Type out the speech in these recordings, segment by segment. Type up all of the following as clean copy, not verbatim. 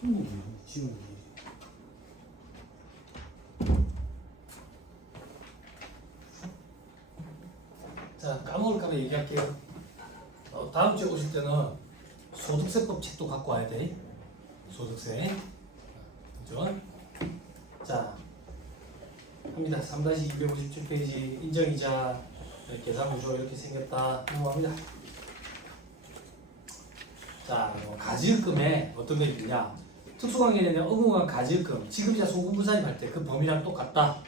지금 자, 까먹을까봐 얘기할게요. 다음 주에 오실 때는 소득세법 책도 갖고 와야 돼. 소득세. 그죠? 자, 합니다. 3-257페이지 인정이자 계산구조 이렇게 생겼다. 넘어갑니다. 자, 가지입금에 어떤 게 있느냐? 특수관계에 대한 의무관 가지입금, 지급이자 송금부사입 할 때 그 범위랑 똑같다.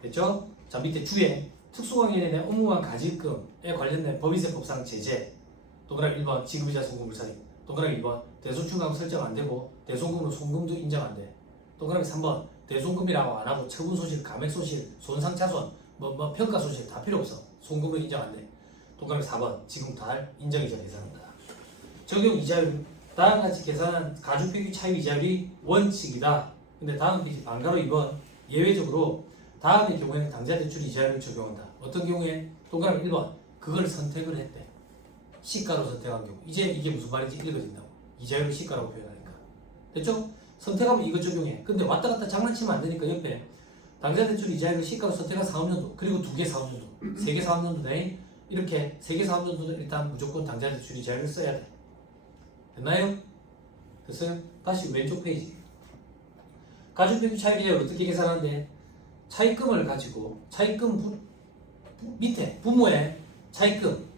됐죠? 자, 밑에 주에 특수관계에 대한 의무관 가지입금에 관련된 법인세법상 제재. 동그라미 1번 지급이자 송금부사입. 동그라미 2번 대소충가금 설정 안 되고 대송금으로 송금도 인정 안 돼. 동그라미 3번 대송금이라고 안 하고 처분 소실, 감액 소실, 손상 차손, 뭐 평가 소실 다 필요 없어. 송금은 인정 안 돼. 동그라미 4번 지금 달 인정이자 계산한다. 적용 이자율 다음과 같이 계산한 가중평균 차이 이자율이 원칙이다. 근데 다음 페이지 반가로 2번 예외적으로 다음의 경우에는 당좌대출 이자율을 적용한다. 어떤 경우에? 동그라미 1번 그걸 선택을 했대. 시가로 선택한 경우. 이제 이게 무슨 말인지 읽어진다고. 이자율을 시가라고 표현하니까. 됐죠? 선택하면 이거 적용해. 근데 왔다 갔다 장난치면 안 되니까 옆에 당좌대출 이자율을 시가로 선택한 사업연도 그리고 2개 사업연도 3개 사업연도 돼. 이렇게 3개 사업연도는 일단 무조건 당좌대출 이자율을 써야 돼. 됐나요? 됐어요? 다시 왼쪽 페이지. 가중평균 차익비율을 어떻게 계산하는데 차익금을 가지고 차익금 밑에 부모의 차익금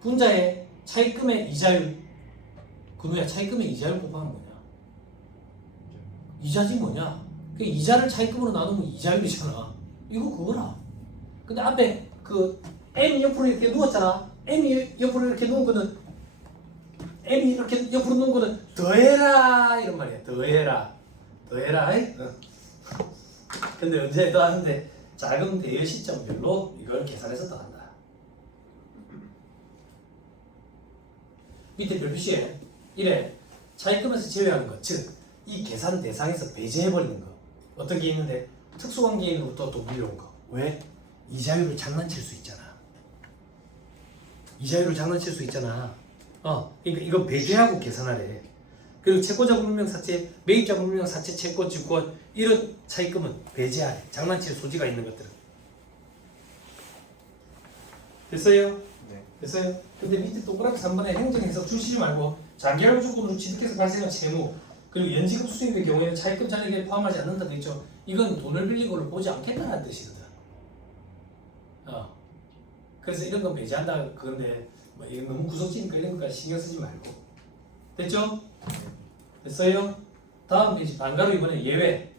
분자의 차익금의 이자율 그누야 차익금의 이자율 곱하면 뭐냐? 이자지 뭐냐? 그 이자를 차익금으로 나누면 이자율이잖아. 이거 그거라. 근데 앞에 그 M이 옆으로 이렇게 누웠잖아. M이 옆으로 이렇게 누운 거는 M이 이렇게 옆으로 누운 거는 더해라 이런 말이야. 더해라. 근데 언제 더하는데 작은 대여 시점별로 이걸 계산해서 더한다. 밑에 별표시에 1에 차익금에서 제외하는 것, 즉 이 계산 대상에서 배제해버리는 거. 어떤 게 있는데 특수관계인으로부터 또 물려온 거. 왜? 이자율을 장난칠 수 있잖아. 그러니까 이거 배제하고 계산하래. 그리고 채권자 불명 사채, 매입자 불명 사채, 채권, 증권 이런 차익금은 배제하래. 장난칠 소지가 있는 것들은. 됐어요? 네. 됐어요? 근데 밑에 동그라미 3번에 행정해석 주시지 말고 장기할 조건으로 취득해서 발생한 채무 그리고 연지급 수익의 경우에는 차익금 잔액에 포함하지 않는다 되죠. 이건 돈을 빌린 걸로 보지 않겠다는 뜻이거든. 그래서 이런 건 배제한다 그건데 뭐 이거 너무 구석지니까 이런 것까지 신경 쓰지 말고. 됐죠? 됐어요? 다음 페이지 반가로 이번에 예외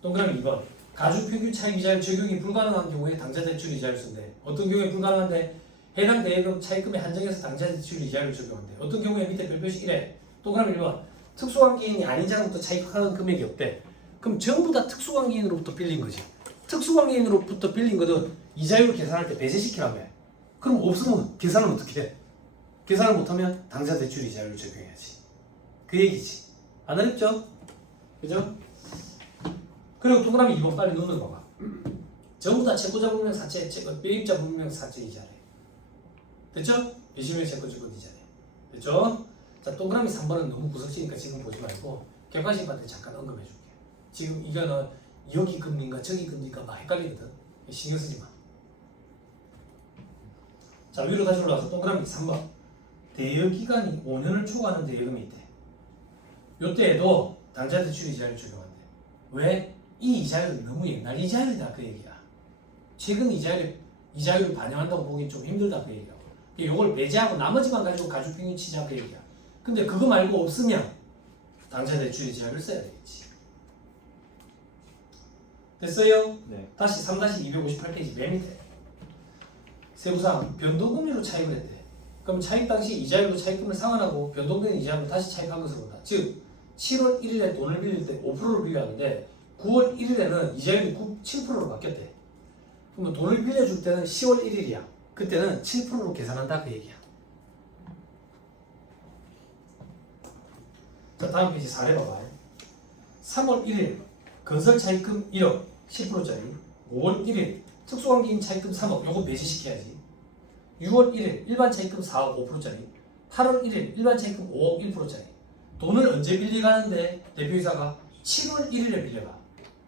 동그라미 2번 가중평균 차익 이자율 적용이 불가능한 경우에 당좌대출 이자율 쓴대. 어떤 경우에 불가능한데 해당 대여금 차익금에 한정해서 당좌대출 이자율을 적용한대. 어떤 경우에 밑에 별표시 1에 동그라미 1번 특수관계인이 아닌 자로부터 차익하는 금액이 없대. 그럼 전부 다 특수관계인으로부터 빌린 거지. 특수관계인으로부터 빌린 거는 이자율 계산할 때 배제시키라며. 그럼 없으면 계산을 어떻게 해? 계산을 못하면 당좌대출 이자율을 적용해야지. 그 얘기지. 안 어렵죠? 그죠? 그리고 동그라미 2번 빨리 넣는 거 봐. 전부 다 채권자 불명 사채, 매입자 불명 사채 이자래. 됐죠? 배심의 채권 증권 이자래. 됐죠? 자, 동그라미 3번은 너무 구석지니까 지금 보지 말고 객관식한테 잠깐 언급해 줄게. 지금 이거는 여기 금리인가 저기 금리인가 막 헷갈리거든. 신경 쓰지 마. 자, 위로 다시 올라가서 동그라미 3번. 대여 기간이 5년을 초과하는 대여금이 있대. 요때에도 당좌대출 이자율을 적용한대. 왜? 이 이자율은 너무 옛날 이자율이다 그 얘기야. 최근 이자율을 반영한다고 보기 좀 힘들다 그 얘기야. 요걸 배제하고 나머지만 가지고 가중평균 치자 그 얘기야. 근데 그거 말고 없으면 당좌대출 이자율을 써야 되겠지. 됐어요? 네. 다시 3-258페이지 맨 밑에 세부상 변동금리로 차익을 했대. 그럼 차익 당시 이자율로 차익금을 상환하고 변동된 이자율로 다시 차익한 것을 본다. 즉 7월 1일에 돈을 빌릴 때 5%를 비교하는데 9월 1일에는 이자율이 7%로 바뀌었대. 그러면 돈을 빌려줄 때는 10월 1일이야. 그때는 7%로 계산한다 그 얘기야. 자, 다음 페이지 사례 봐봐. 3월 1일 건설 차익금 1억 10%짜리 5월 1일 특수관계인 차익금 3억 요거 배제시켜야지. 6월 1일 일반 차익금 4억 5%짜리 8월 1일 일반 차익금 5억 1%짜리 돈을 언제 빌려가는데 대표이사가 7월 1일에 빌려가.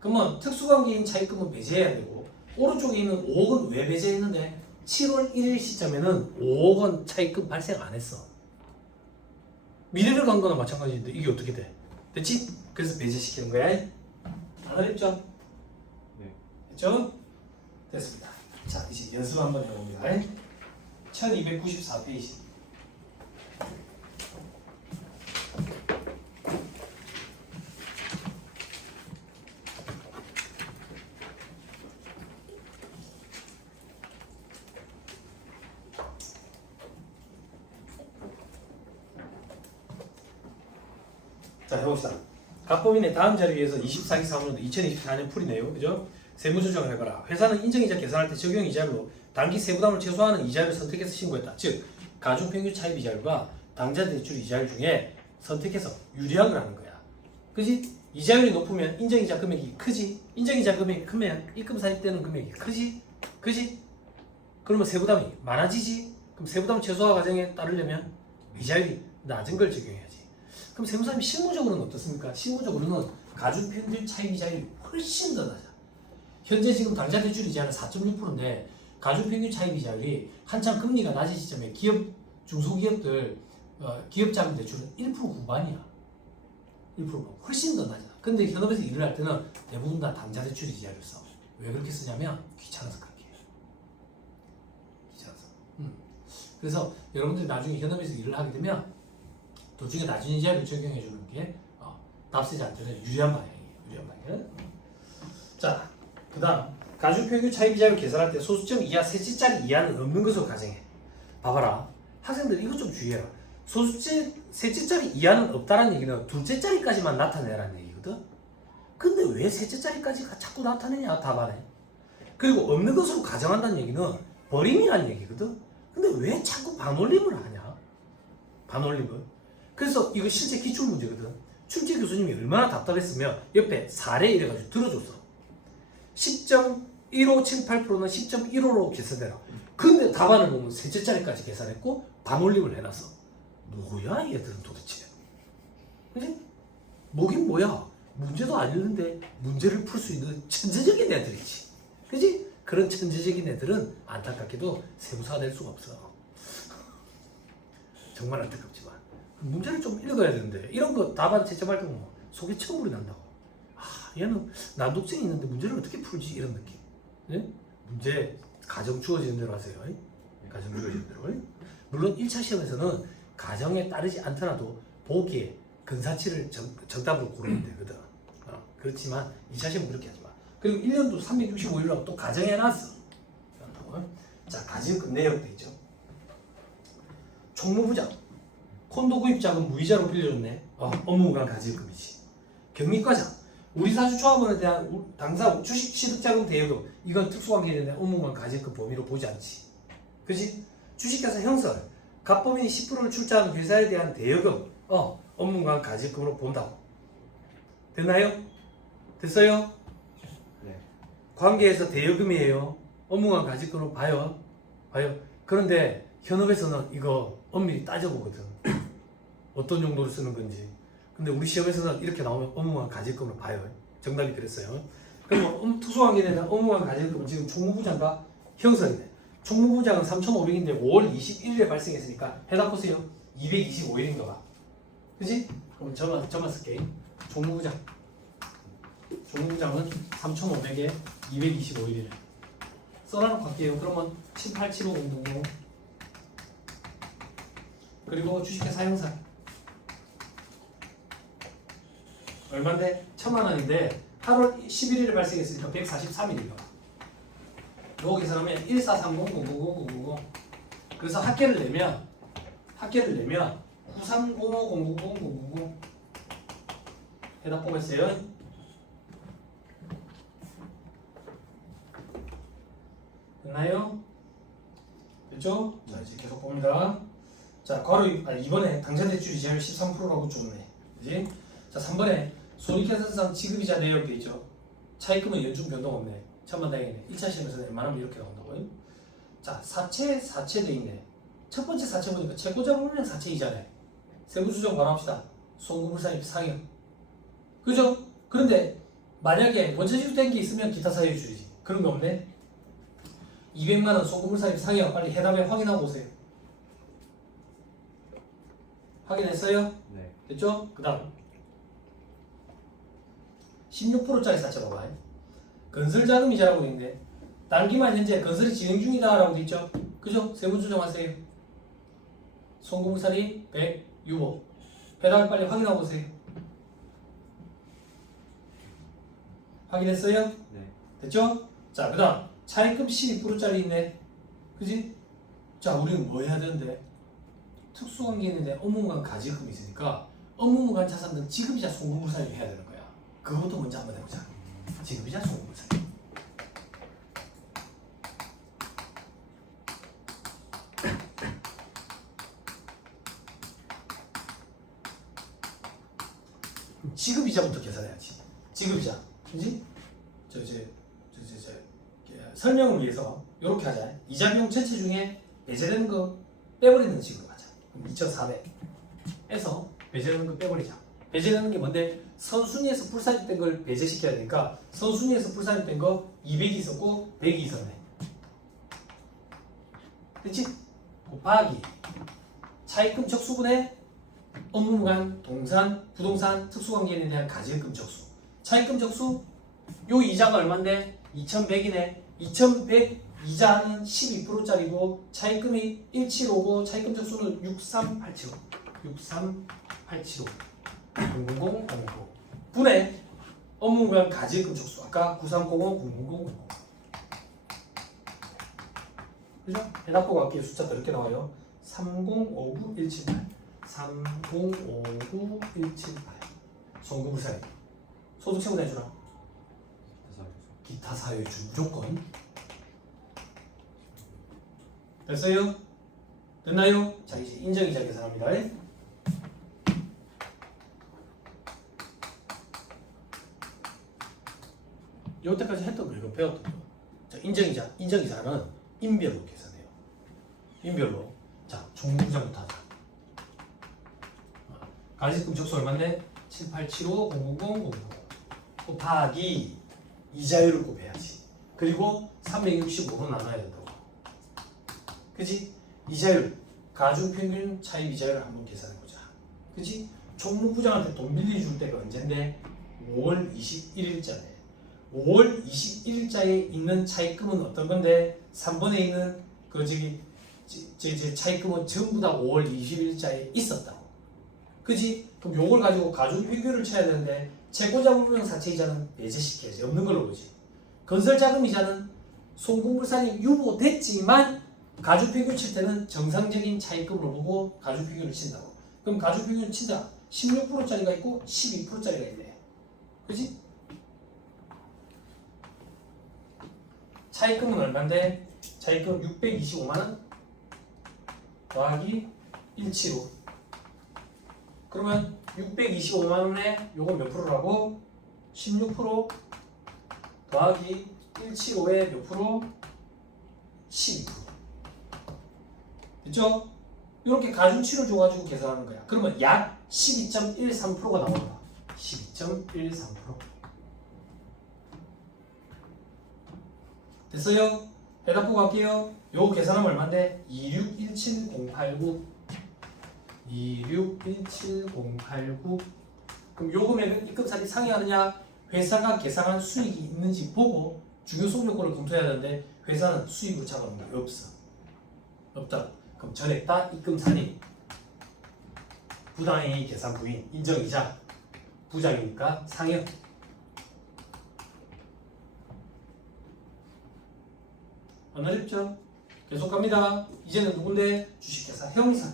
그러면 특수관계인 차입금은 배제해야 되고 오른쪽에 있는 5억은 왜 배제했는데 7월 1일 시점에는 5억 원 차입금 발생 안 했어. 미래를 간 거나 마찬가지인데 이게 어떻게 돼? 됐지? 그래서 배제시키는 거야. 안 어렵죠? 네. 됐죠? 됐습니다. 자, 이제 연습 한번 해봅니다. 1294페이지. 자, 해봅시다. 갑법인의 다음 자료에서 24기 사무론도 2024년 풀이네요. 그죠? 세무 조정을 해봐라. 회사는 인정이자 계산할 때 적용 이자율로 단기 세부담을 최소화하는 이자율을 선택해서 신고했다. 즉, 가중평균 차입 이자율과 당좌 대출 이자율 중에 선택해서 유리한 걸 하는 거야. 그지? 이자율이 높으면 인정이자 금액이 크지? 인정이자 금액이 크면 입금 사입되는 금액이 크지? 그지? 그러면 세부담이 많아지지? 그럼 세부담 최소화 과정에 따르려면 이자율이 낮은 걸 적용해야지. 그럼 세무사님 실무적으로는 어떻습니까? 실무적으로는 가중평균 차입 이자율이 훨씬 더 낮아. 현재 지금 당좌 대출 이자는 4.6%인데 가중평균 차입 이자율이 한참 금리가 낮은 시점에 기업 중소기업들 기업자금 대출은 1% 후반이야. 1%가 훨씬 더 낮아. 근데 현업에서 일을 할 때는 대부분 다 당좌 대출 이자를 써. 왜 그렇게 쓰냐면 귀찮아서 그렇게 해. 귀찮아서. 그래서 여러분들이 나중에 현업에서 일을 하게 되면 도중에 낮은 이자를 적용해 주는 게 납세자한테는 유리한 방향이에요. 유리한 방향. 자, 그다음 가중평균 차입 이자를 계산할 때 소수점 이하 셋째짜리 이하는 없는 것으로 가정해. 봐봐라. 학생들 이것 좀 주의해라. 셋째짜리 이하는 없다는 얘기는 둘째짜리까지만 나타내라는 얘기거든. 근데 왜 셋째짜리까지가 자꾸 나타내냐 답안에. 그리고 없는 것으로 가정한다는 얘기는 버림이라는 얘기거든. 근데 왜 자꾸 반올림을 하냐? 반올림을. 그래서 이거 실제 기출문제거든. 출제 교수님이 얼마나 답답했으면 옆에 사례 이래가지고 들어줬어. 10.1578%는 10.15로 계산되라. 근데 답안을 보면 셋째짜리까지 계산했고 반올림을 해놨어. 뭐야 얘들은 도대체. 그지? 뭐긴 뭐야. 문제도 안 읽는데 문제를 풀 수 있는 천재적인 애들이지. 그지? 그런 천재적인 애들은 안타깝게도 세무사가 될 수가 없어. 정말 안타깝지만 문제를 좀 읽어야 되는데 이런 거 답안 채점할 때 보면 속에 천불이 난다고. 얘는 난독증이 있는데 문제를 어떻게 풀지? 이런 느낌. 네? 문제 가정 주어지는 대로 하세요. 가정 주어지는 대로. 물론 1차 시험에서는 가정에 따르지 않더라도 보기에 근사치를 정답으로 고르면 되거든. 그렇지만 2차 시험은 그렇게 하지 마. 그리고 1년도 365일이라고 또 가정해놨어. 자, 가지금 내역도 있죠. 총무부장 콘도 구입자금 무이자로 빌려줬네. 업무구간 가지금이지. 경리과장 우리 사주 조합원에 대한 당사 주식 취득자금 대여금 이건 특수관계인데 업무구간 가지금 범위로 보지 않지. 그지? 주식회사 형설 갑범인이 10%를 출자하는 회사에 대한 대여금 업무구간 가지금으로 본다고. 됐나요? 됐어요? 네. 관계에서 대여금이에요. 업무구간 가지금으로 봐요. 그런데 현업에서는 이거 엄밀히 따져보거든. 어떤 용도로 쓰는 건지. 근데 우리 시험에서는 이렇게 나오면 업무구간 가지금으로 봐요. 정답이 그랬어요. 그럼 특수관계에 대한 업무구간 가지금은 지금 총무부장과 형설이네. 총무부장은 3,500인데 5월 21일에 발생했으니까 해답 보세요. 225일인가 봐. 그지? 그럼 저만 쓸게. 총무부장은 3,500에 225일이네. 써놔놓고 갈게요. 그러면 7875000 그리고 주식회사 형사 얼마인데? 1,000만원인데 8월 11일에 발생했으니까 143일인가 봐. 요거 계산하면 143000090 그래서 합계를 내면 9305000090 해답 보겠어요. 됐나요? 됐죠? 자, 이제 계속 봅니다. 자, 이번에 당좌대출 이자율 13%라고 줬네. 그지? 자, 3번에 손익계산상 지급이자 내역 돼 있죠. 차입금은 연중 변동 없네. 천만 다행이네. 1차 시험에서는 웬만하면 이렇게 나온다고. 자, 사채 돼 있네. 첫 번째 사채 보니까 채권자 보면 사채 이자네. 세부 수정 바로 합시다. 송금물산입 상여. 그죠? 그런데 만약에 원천지급된 게 있으면 기타 사유 줄이지. 그런 거 없네. 200만 원 송금물산입 상여. 빨리 해답에 확인하고 오세요. 확인했어요? 네. 됐죠? 그 다음 16%짜리 찾아봐봐. 건설자금이자라고 돼 있는데 단기만 현재 건설이 진행 중이다 라고 돼 있죠? 그죠? 세부 조정하세요. 송금물산입 100 유보. 해답을 빨리 확인하고 오세요. 확인했어요? 네. 됐죠? 자, 그 다음 차입금 12%짜리 있네. 그지? 자, 우리는 뭐 해야 되는데? 특수관계 있는데 업무무관 가지금이 있으니까 업무무관 자산은 지급이자 송금물산입 해야 되는 거야. 그것도 먼저 한번 해보자. 지급이자 송금물산입. 지급이자부터 계산해야지. 지급이자, 그지? 설명을 위해서 이렇게 하자. 이자 비용 전체 중에 배제되는 거 빼버리는 식으로 하자. 그럼 2,400에서 배제되는 거 빼버리자. 배제되는 게 뭔데? 선순위에서 불산입된 걸 배제시켜야 되니까 선순위에서 불산입된 거 200이 있었고 100이 있었네. 그치? 곱하기 차입금 적수분의 업무무관, 동산, 부동산, 특수관계인에 대한 가지금 적수. 차입금 적수 요 이자가 얼만데? 2,100이네. 2,100 이자는 12%짜리고 차입금이 1755, 차입금 적수는 63875. 63875. 000 분의 업무무관 가지금 적수. 아까 9305, 000. 그죠? 해답보고 갈게요. 숫자 더 이렇게 나와요. 3059178. 3059178. 송금물산입. 소득세분 해주라. 기타 사유주 무조건. 됐어요? 됐나요? 자, 이제 인정이자 계산합니다. 여태까지 했던 거 이거 배웠던 거. 자, 인정이자는 인별로 계산해요. 인별로. 자, 중부장부터 하자. 가지금 적수 얼마인데? 7875, 000, 000 곱하기 이자율을 곱해야지. 그리고 365로 나눠야 된다고. 그지? 이자율, 가중평균 차입 이자율을 한번 계산해보자. 그지? 총무부장한테 돈 빌려줄 때가 언젠데? 5월 21일자네. 5월 21일자에 있는 차입금은 어떤 건데? 3번에 있는 차입금은 전부 다 5월 20일자에 있었다고. 그지? 그럼 요걸 가지고 가중평균을 쳐야 되는데 채권자분명 사채이자는 배제시켜야지. 없는 걸로 보지. 건설자금이자는 송금물산이 유보됐지만 가중평균 칠 때는 정상적인 차입금으로 보고 가중평균을 친다고. 그럼 가중평균을 친다. 16%짜리가 있고 12%짜리가 있네. 그지? 차입금은 얼마인데? 차입금 625만원 더하기 175. 그러면 625만원에 요건 몇 프로라고? 16% 더하기 175에 몇 프로? 12%. 됐죠? 이렇게 가중치를 줘가지고 계산하는 거야. 그러면 약 12.13%가 나온다. 12.13%. 됐어요? 해답 보고 갈게요. 요 계산하면 얼마인데? 2617089. 2617089. 그럼 요 금액은 입금사리 상회하느냐? 회사가 계산한 수익이 있는지 보고 중요 속력권을 검토해야 하는데 회사는 수익으로 잡아놓은 게 없어. 없다. 그럼 전액 다 입금사리. 부당행위 계산 부인, 인정이자 부장이니까 상회. 안 어렵죠? 계속 갑니다. 이제는 누군데? 주식회사 형사.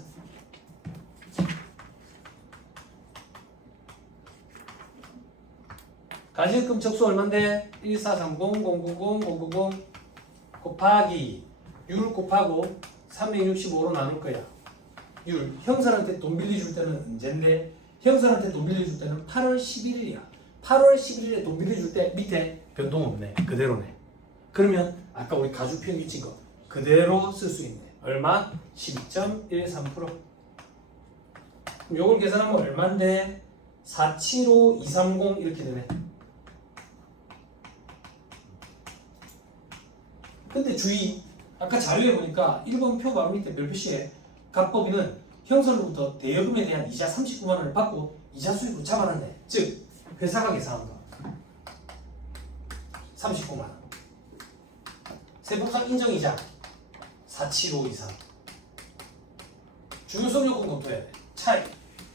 가지금 적수 얼만데? 1430, 090, 090 곱하기 율 곱하고 365로 나눌 거야. 율. 형사한테 돈 빌려줄 때는 언젠데? 형사한테 돈 빌려줄 때는 8월 11일이야. 8월 11일에 돈 빌려줄 때 밑에 변동 없네. 그대로네. 그러면 아까 우리 가중평균 친 거 그대로 쓸 수 있네. 얼마? 12.13%. 그럼 요걸 계산하면 얼마인데? 475230 이렇게 되네. 근데 주의, 아까 자료에 보니까 1번 표 바로 밑에 별표시에 갑법인은 형선으로부터 대여금에 대한 이자 39만 원을 받고 이자 수익으로 잡아놨네. 즉 회사가 계산한 거 39만 원. 세법상 인정이자 475230. 중요성 요건 검토해야 돼.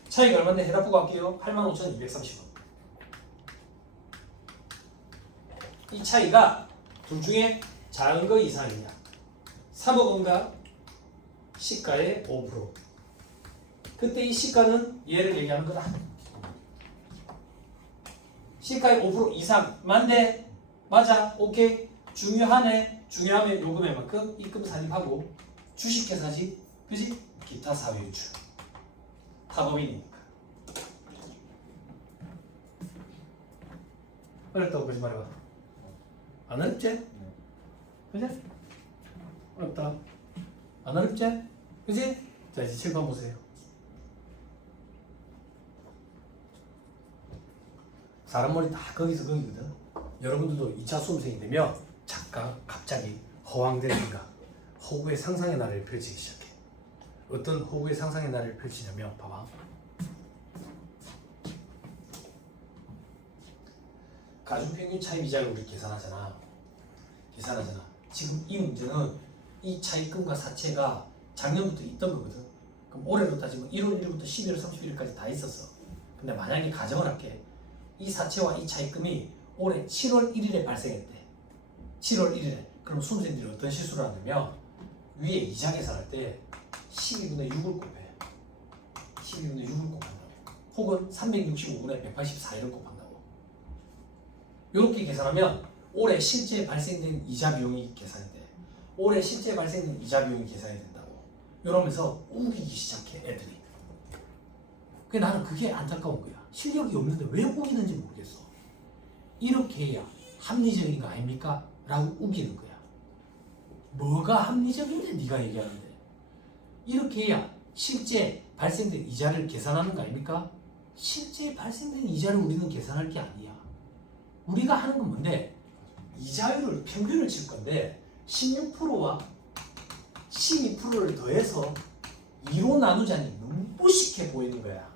차이가 얼마인데 해답 보고 할게요. 85,230원. 이 차이가 둘 중에 작은 거 이상이냐? 3억 원과 시가의 5%. 그때 이 시가는 얘를 얘기하는 거다. 시가의 5% 이상 만대 맞아 오케이 중요하네. 중요하면 요금에만큼 입금 산입하고 주식회사지 그지? 기타 사회유출 타법인이니까. 어렵다고 그러지 말아봐. 안 어렵지? 그지? 어렵다. 안 어렵지? 그지? 자 이제 칠판 보세요. 사람 머리 다 거기서 거기거든. 여러분들도 2차 수험생이 되면 잠깐 갑자기 허황된 생각, 허구의 상상의 나래를 펼치기 시작해. 어떤 허구의 상상의 나래를 펼치냐면 봐봐. 가중평균 차입이자를 우리 계산하잖아. 지금 이 문제는 이 차입금과 사채가 작년부터 있던 거거든. 그럼 올해로 따지면 1월 1일부터 12월 31일까지 다 있었어. 근데 만약에 가정을 할게. 이 사채와 이 차입금이 올해 7월 1일에 발생했대. 7월 1일에. 그럼 수험생들이 어떤 실수를 하냐면 위에 이자 계산할 때 12분의 6을 곱해. 12분의 6을 곱한다고. 혹은 365분의 184를 곱한다고. 이렇게 계산하면 올해 실제 발생된 이자 비용이 계산이 돼. 올해 실제 발생된 이자 비용이 계산이 된다고. 이러면서 우기기 시작해 애들이. 근데 나는 그게 안타까운 거야. 실력이 없는데 왜 우기는지 모르겠어. 이렇게 해야 합리적인 거 아닙니까? 라고 우기는 거야. 뭐가 합리적인데 네가 얘기하는데. 이렇게 해야 실제 발생된 이자를 계산하는 거 아닙니까? 실제 발생된 이자를 우리는 계산할 게 아니야. 우리가 하는 건 뭔데? 이자율을 평균을 칠 건데 16%와 12%를 더해서 2로 나누자니 눈부시게 보이는 거야.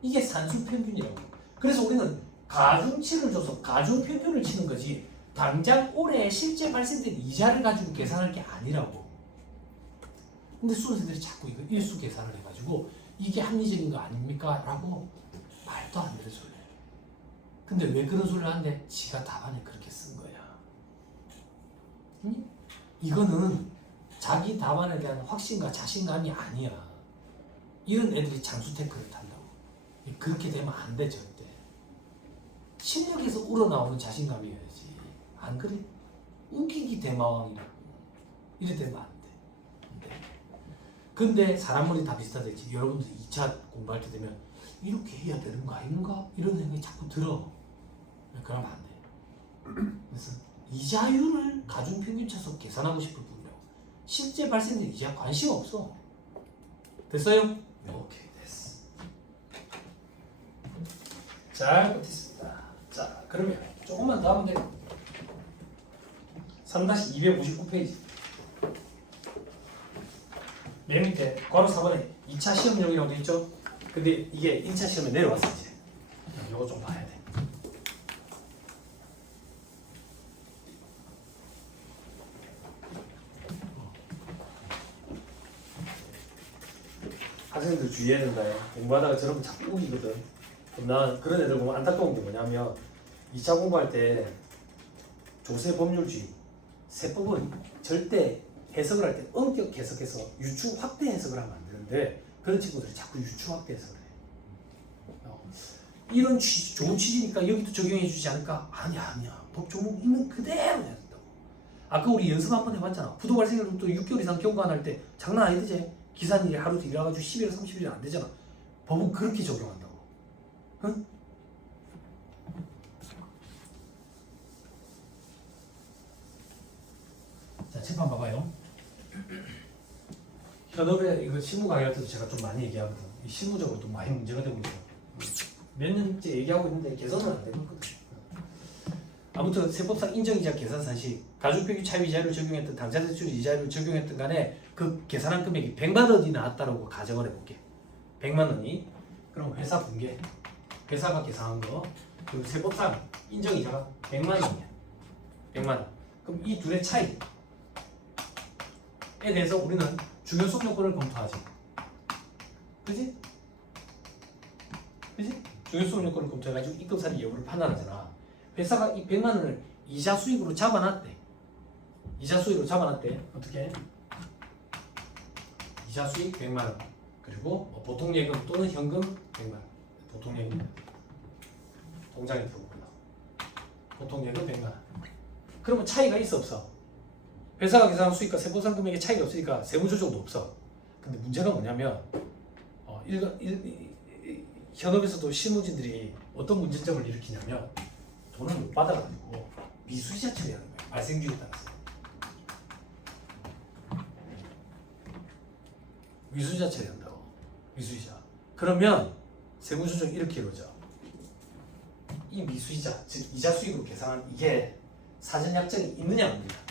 이게 산수 평균이라고. 그래서 우리는 가중치를 줘서 가중 평균을 치는 거지 당장 올해 실제 발생된 이자를 가지고 계산할 게 아니라고. 근데 수험생들이 자꾸 이거 일수 계산을 해가지고 이게 합리적인 거 아닙니까? 라고 말도 안 되는 소리를 해. 근데 왜 그런 소리를 하는데? 지가 답안에 그렇게 쓴 거야. 응? 이거는 자기 답안에 대한 확신과 자신감이 아니야. 이런 애들이 장수 태클을 탄다고. 그렇게 되면 안 돼 절대. 실력에서 우러나오는 자신감이어야지. 안 그래? 우기기 대마왕이라고. 이래 되면 안 돼. 근데 사람 머리 다 비슷하겠지. 여러분들 2차 공부할 때 되면 이렇게 해야 되는 거 아닌가? 이런 생각이 자꾸 들어. 그러면 안 돼. 그래서 이자율을 가중평균 쳐서 계산하고 싶을 뿐이라고. 실제 발생된 이자 관심 없어. 됐어요? 네. 오케이 됐어. 잘 못했습니다. 자 그러면 조금만 더 하면 돼. 3-259페이지 맨 밑에 괄호 4번에 2차 시험용이라고 돼 있죠? 근데 이게 1차 시험에 내려왔어 이제. 이거 좀 봐야 돼. 학생들 주의해야 된다. 공부하다가 저러면 자꾸 우기거든. 그럼 난 그런 애들 보면 안타까운 게 뭐냐면 2차 공부할 때 조세 법률주의 세법은 절대 해석을 할 때 엄격 해석해서 유추 확대 해석을 하면 안 되는데 그런 친구들이 자꾸 유추 확대 해석을 해. 이런 좋은 취지니까 여기도 적용해 주지 않을까? 아니야. 법 조문 있는 그대로 해야 된다고. 아까 우리 연습 한번 해봤잖아. 부도 발생으로부터 6개월 이상 경과할 때 장난 아니지? 기사님이 하루 일해가지고 10일, 30일이 안 되잖아. 법은 그렇게 적용한다고. 응? 자, 칠판 봐봐요. 현업에 이거 실무 강의할 때도 제가 좀 많이 얘기하거든. 실무적으로도 많이 문제가 되고 있어요. 몇 년째 얘기하고 있는데 개선은 안 되는 거거든요. 아무튼 세법상 인정이자 계산사실 가중평균 차입 이자율을 적용했던 당사대출 이자율을 적용했던 간에 그 계산한 금액이 100만 원이 나왔다라고 가정을 해볼게. 100만 원이. 그럼 회사 분계. 회사가 계산한 거. 그리고 세법상 인정이자가 100만 원이야. 100만 원. 그럼 이 둘의 차이에 대해서 우리는 중요성 요건을 검토하지. 그지? 그지? 중요성 요건을 검토해가지고 입금사리 여부를 판단하잖아. 회사가 이 100만 원을 이자 수익으로 잡아놨대. 이자 수익으로 잡아놨대. 어떻게? 이자 수익 100만 원. 그리고 보통 예금 또는 현금 100만 원. 보통 예금. 통장에 들어오구나. 보통 예금 100만 원. 그러면 차이가 있어 없어? 회사가 계산한 수익과 세법상 금액의 차이가 없으니까 세무조정도 없어. 근데 문제가 뭐냐면 현업에서도 실무진들이 어떤 문제점을 일으키냐면 돈을 못 받아가지고 미수이자 처리하는 거예요. 발생주의에 따라서. 미수이자 처리한다고. 미수이자. 그러면 세무조정 이렇게 이루어져. 이 미수이자, 즉 이자 수익으로 계산한 이게 사전 약정이 있느냐 없느냐.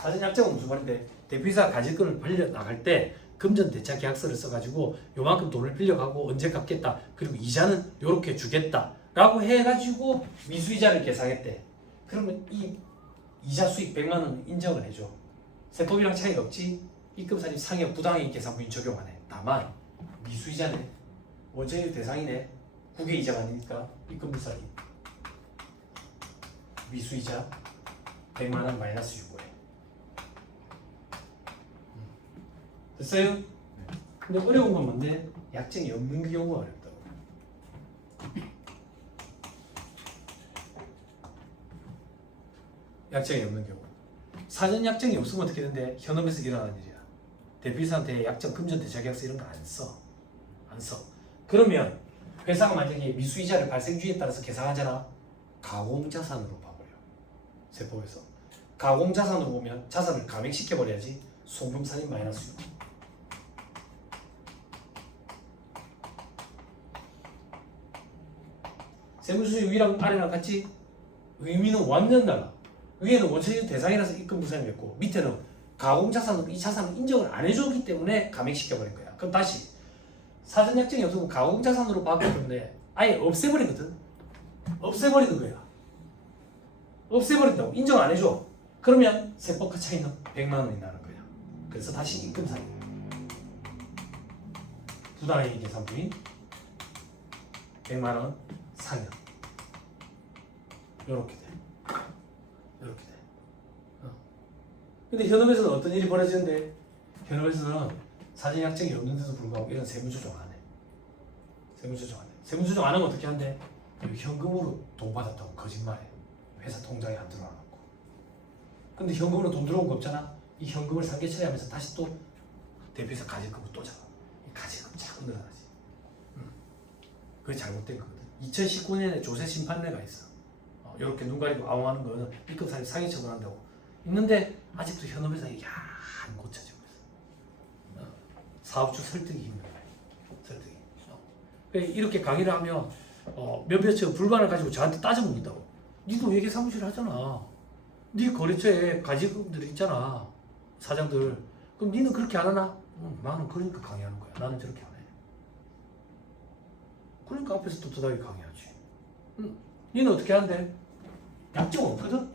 사전 약정은 무슨 말인데 대표이사가 가질 돈을 벌려 나갈 때 금전 대차 계약서를 써가지고 요만큼 돈을 빌려가고 언제 갚겠다. 그리고 이자는 요렇게 주겠다. 라고 해가지고 미수이자를 계산했대. 그러면 이 이자 수익 100만 원 인정을 해줘. 세법이랑 차이가 없지. 입금사립 상여 부당이익 계산부인 적용 안 해. 다만 미수이자네. 원천의 대상이네. 국외이자가 아니니까 입금사립 미수이자 100만 원 마이너스 유고해. 됐어요? 네. 근데 어려운 건 뭔데? 약정이 없는 경우가 어렵다고. 약정이 없는 경우. 사전 약정이 없으면 어떻게 되는데? 현업에서 일어나는 일이야. 대표이사한테 약정, 금전 대차 계약서 이런 거 안 써. 안 써. 그러면 회사가 만약에 미수이자를 발생주의에 따라서 계산하잖아. 가공자산으로 봐버려. 세법에서. 가공자산으로 보면 자산을 감액시켜버려야지. 송금살인 마이너스 6. 세무수의 위랑 아래랑 같이 의미는 완전 달라. 위에는 원천적 대상이라서 입금 부상이 됐고 밑에는 가공자산으로 이 자산을 인정을 안 해주기 때문에 감액시켜버린 거야. 그럼 다시 사전 약정이 없으면 가공자산으로 봤기 때문에 아예 없애버리거든. 없애버리는 거야. 없애버린다고. 인정 안 해줘. 그러면 세법과 차이는 100만 원이 나는 거야. 그래서 다시 입금사유. 부당이익 계산부인 100만 원 상여. 요렇게 돼. 요렇게 돼. 근데 현업에서는 어떤 일이 벌어지는데? 현업에서는 사전 약정이 없는데도 불구하고 이런 세무조정 안 해. 세무조정 안 해. 세무조정 안 하면 어떻게 한대? 현금으로 돈 받았다고 거짓말해. 회사 통장에 안 들어와놓고. 근데 현금으로 돈 들어온 거 없잖아? 이 현금을 상계 처리하면서 다시 또 대표이사 가질금을 또 잡아. 이 가질금 자꾸 늘어나지. 그게 잘못된 거거든. 2019년에 조세 심판례가 있어. 이렇게 눈 가리고 아웅하는 거는 입금사유 상해 처분한다고. 있는데 아직도 현업에서 이게 안 고쳐지고 있어. 사업주 설득이 힘든 거야. 설득이. 그러니까 이렇게 강의를 하면 몇몇의 불만을 가지고 저한테 따져 묻는다고. 니도 회계사무실 하잖아. 니 거래처에 가지금들 있잖아. 사장들. 그럼 니는 그렇게 안 하나? 나는 그러니까 강의하는 거야. 나는 저렇게 안 해. 그러니까 앞에서 떳떳하게 강의하지. 니는 어떻게 하는데? 약정 없거든?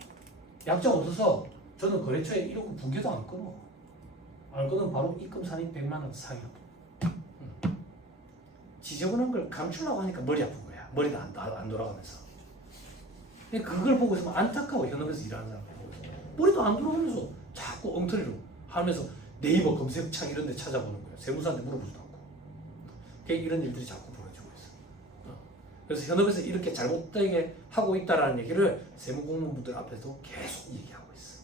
약정 없어서 저는 거래처에 이러고 붕괴도 안 끊어. 안 끊으면 바로 입금산입 100만 원 상여. 지저분한 걸 감추려고 하니까 머리 아픈 거야. 머리가 안 돌아가면서. 그걸 보고 있으면 안타까워. 현업에서 일하는 사람들 보고 있으면. 머리도 안 돌아가면서 자꾸 엉터리로 하면서 네이버 검색창 이런 데 찾아보는 거야. 세무사한테 물어보지도 않고. 이런 일들이 자꾸 벌어지고 있어. 그래서 현업에서 이렇게 잘못되게 하고 있다라는 얘기를 세무공무원분들 앞에서 계속 얘기하고 있어.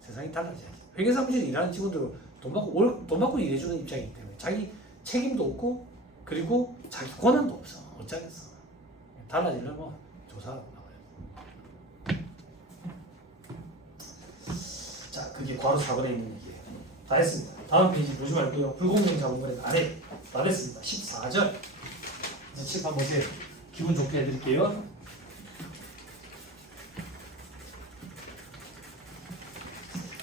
세상이 달라져야지. 회계사무실에 일하는 직원들은 돈 받고 일해주는 입장이기 때문에 자기 책임도 없고 그리고 자기 권한도 없어. 어쩌겠어. 달라지려면 조사하고 나와요. 자, 그게 괄호 4번에 있는 얘기예요. 다 했습니다. 다음 페이지 보지 말고요. 불공정 자본거래 아래 다 됐습니다. 14절. 이제 칠판 보세요. 기분 좋게 해드릴게요.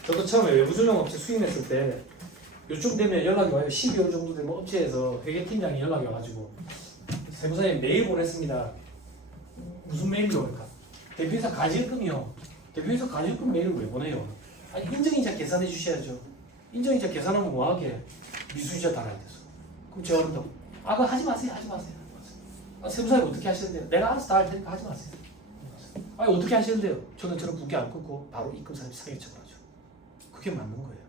저도 처음에 외부조정업체 수임했을 때 요쯤 되면 연락이 와요. 12월 정도 되면 업체에서 회계팀장이 연락이 와가지고 세무사님 메일 보냈습니다. 무슨 메일이 오니까 대표이사 가질금이요. 대표이사 가질금 메일을 왜 보내요? 아니 인정이자 계산해 주셔야죠. 인정이자 계산하면 뭐하게 미수이자 달아야 돼서. 그럼 제가 그런다고 아 그거 하지 마세요. 하지 마세요. 아, 세무사님 어떻게 하시는데요? 내가 알아서 다 할 테니까 하지 마세요. 아니 어떻게 하시는데요? 저는 붙게 안 끊고 바로 입금사님 상해 처분하죠. 그게 맞는 거예요.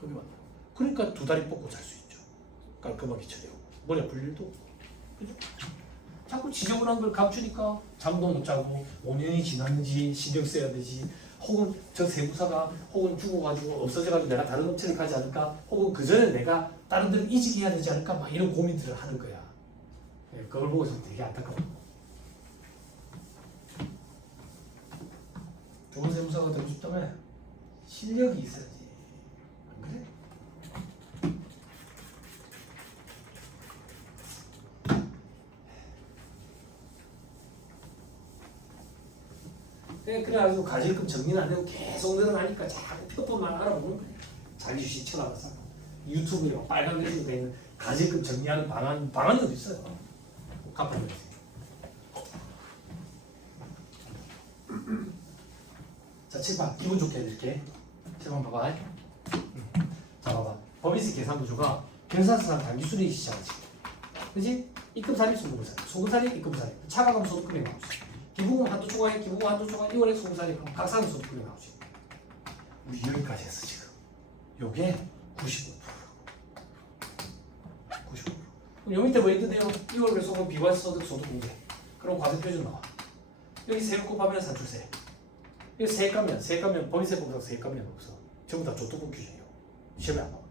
그게 맞는 거예요. 그러니까 두 다리 뻗고 잘 수 있죠. 깔끔하게 처리하고 머리 아플 일도 없고. 그죠? 자꾸 지저분한 걸 감추니까 잠도 못 자고 5년이 지났는지 신경 써야 되지. 혹은 저 세무사가 혹은 죽어가지고 없어져가지고 내가 다른 업체를 가지 않을까? 혹은 그 전에 내가 다른 데를 이직해야 되지 않을까? 막 이런 고민들을 하는 거야. 네, 그걸 보고서 되게 안타까워. 좋은 세무사가 되고 싶다면 실력이 있어야지. 안 그래? 그래가지고 가질금 정리는 안 되고 계속 늘어나니까 자꾸 표본만 알아보는 거야. 자기주식 쳐나가서 유튜브에 막 빨간 글씨로 돼 있는 가질금 정리하는 방안도 있어요. 갚아야 돼. 자, 칠판 기분 좋게 해줄게. 칠판 봐봐. 자, 봐봐. 법인세 계산 구조가 경사상 단기순이익 시작하지. 그지? 입금살입, 소금살입, 소금살입, 입금살입. 차가감 소득금액 나오지. 기부금 한도 초과에 기부금 한도 초과 2월에 소금살입 하면 각사는 소득금액 나오지. 우리 여기까지 했어 지금. 요게 95%. 95%. 그럼 요 밑에 뭐 있는데요? 2월 소금 비과세 소득 소득 공제. 그럼 과세 표준 나와. 여기 세금 곱하면 산출세. 여기 세액가면 법인세법상 세액가면 없어. 전부 다 조도부 규정이에요. 시험에 안 나와.